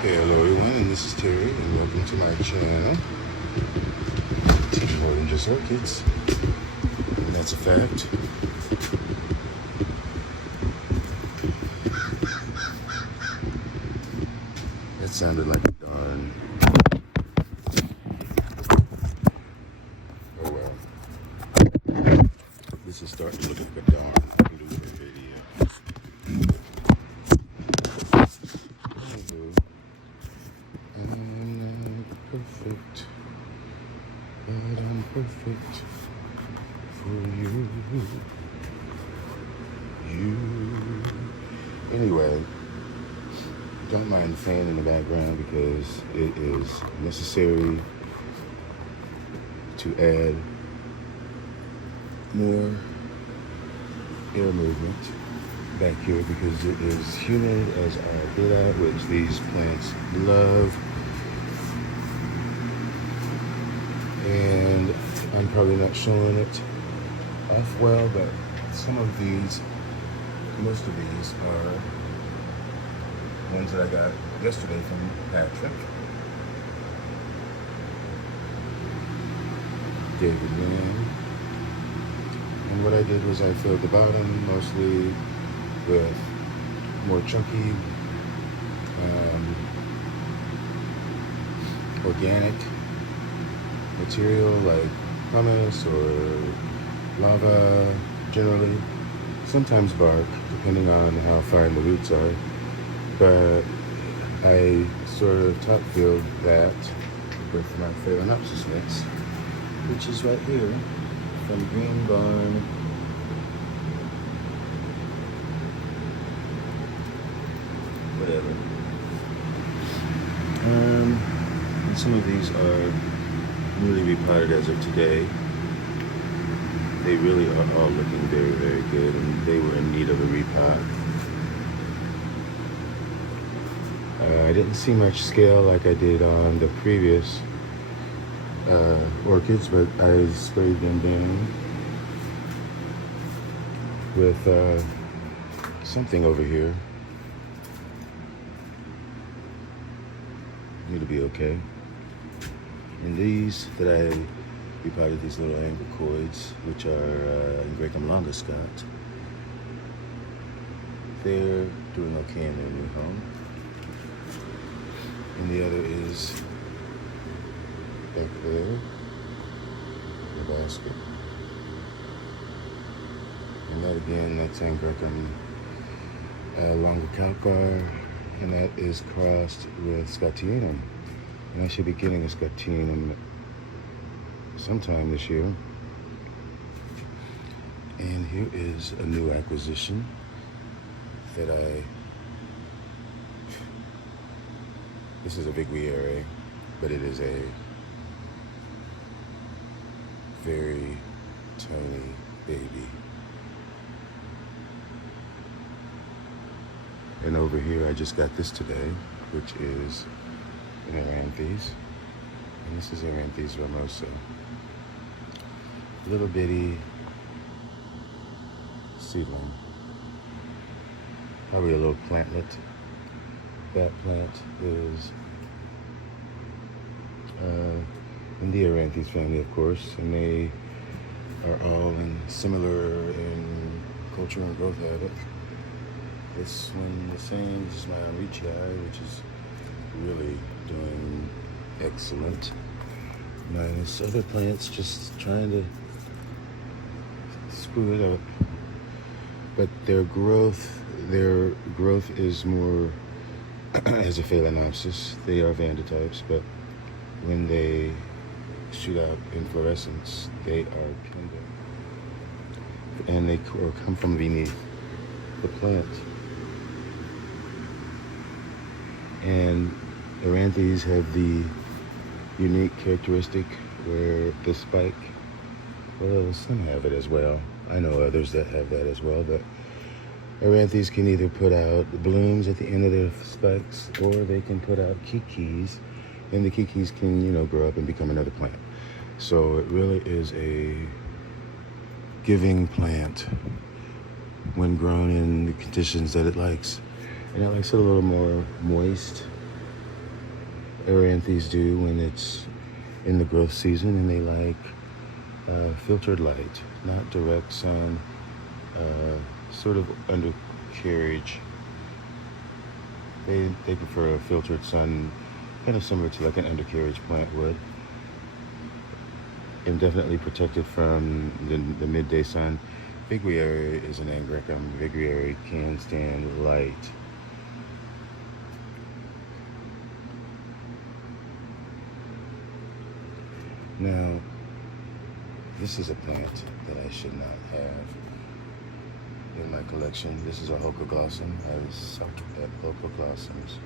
Hey, hello everyone, and this is Terry, and welcome to my channel. Teach more than just orchids, and that's a fact. That sounded like a darn. Oh well. This is starting to look like a darn blooper video. I'm not perfect, but I'm perfect for you. Anyway, don't mind the fan in the background because it is necessary to add more air movement back here because it is humid as all get out, which these plants love. And I'm probably not showing it off well, but some of these, most of these are ones that I got yesterday from Patrick. David Lynn. And what I did was I filled the bottom mostly with more chunky, organic material like pumice or lava generally. Sometimes bark, depending on how fine the roots are. But I sort of top filled that with my Phalaenopsis mix, which is right here from Green Barn. Whatever. And some of these are newly repotted as of today. They really are all looking very, very good, and they were in need of a repot. I didn't see much scale like I did on the previous orchids, but I sprayed them down with something over here. It'll be okay. And these that I repotted, these little Aerangis, which are Ingracum longa Scott, they're doing okay in their new home. And the other is back there, in the basket. And that again, that's Ingracum longa Calcar, and that is crossed with Scottianum. And I should be getting a Scottianum sometime this year. And here is a new acquisition that this is a Viguiere, but it is a very tiny baby. And over here, I just got this today, which is an Aerangis. And this is Aerangis ramosa. Little bitty seedling. Probably a little plantlet. That plant is in the Aerangis family, of course, and they are all similar in culture and growth habit. This one the same, this is my Aerangis, which is really doing excellent. Minus other plants just trying to screw it up. But their growth is more as a Phalaenopsis. They are Vandatypes, but when they shoot out inflorescence, they are tender. And they come from beneath the plant. And Aerangis have the unique characteristic where the spike, well, some have it as well. I know others that have that as well, but Aerangis can either put out blooms at the end of their spikes, or they can put out kikis, and the kikis can, grow up and become another plant. So it really is a giving plant when grown in the conditions that it likes. And it likes it a little more moist Aerangis do when it's in the growth season, and they like filtered light, not direct sun, sort of undercarriage. They prefer a filtered sun, kind of similar to like an undercarriage plant would. And definitely protected from the midday sun. Viguieri is an angraecum. Viguieri can stand light. Now, this is a plant that I should not have in my collection. This is a Hocoglossum. I suck at Hocoglossums.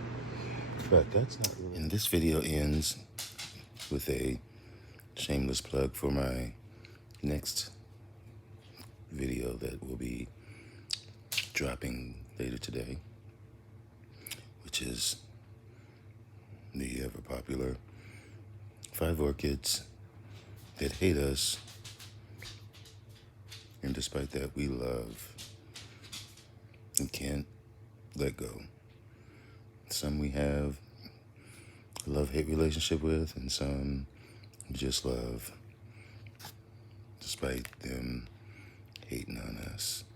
But that's not really... And this video ends with a shameless plug for my next video that will be dropping later today, which is the ever popular 5 orchids that hate us, and despite that we love and can't let go. Some we have a love-hate relationship with, and some we just love despite them hating on us.